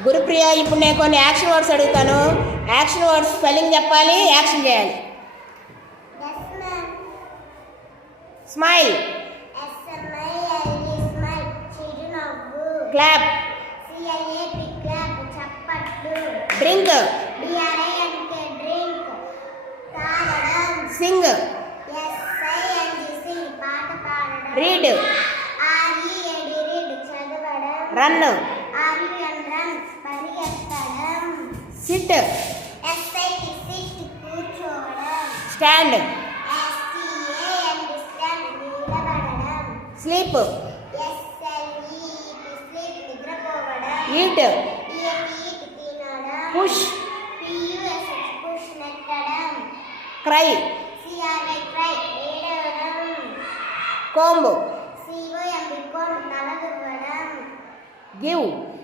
గురుప్రియ, ఇప్పుడు నేను కొన్ని యాక్షన్ వర్డ్స్ అడుగుతాను. యాక్షన్ వర్డ్స్ స్పెల్లింగ్ చెప్పాలి, యాక్షన్ చేయాలి. Smile. Clap. Drink. Singh. Read. Run. SIT. Stand. Sleep. Eat. Push. Cry. Comb. Give.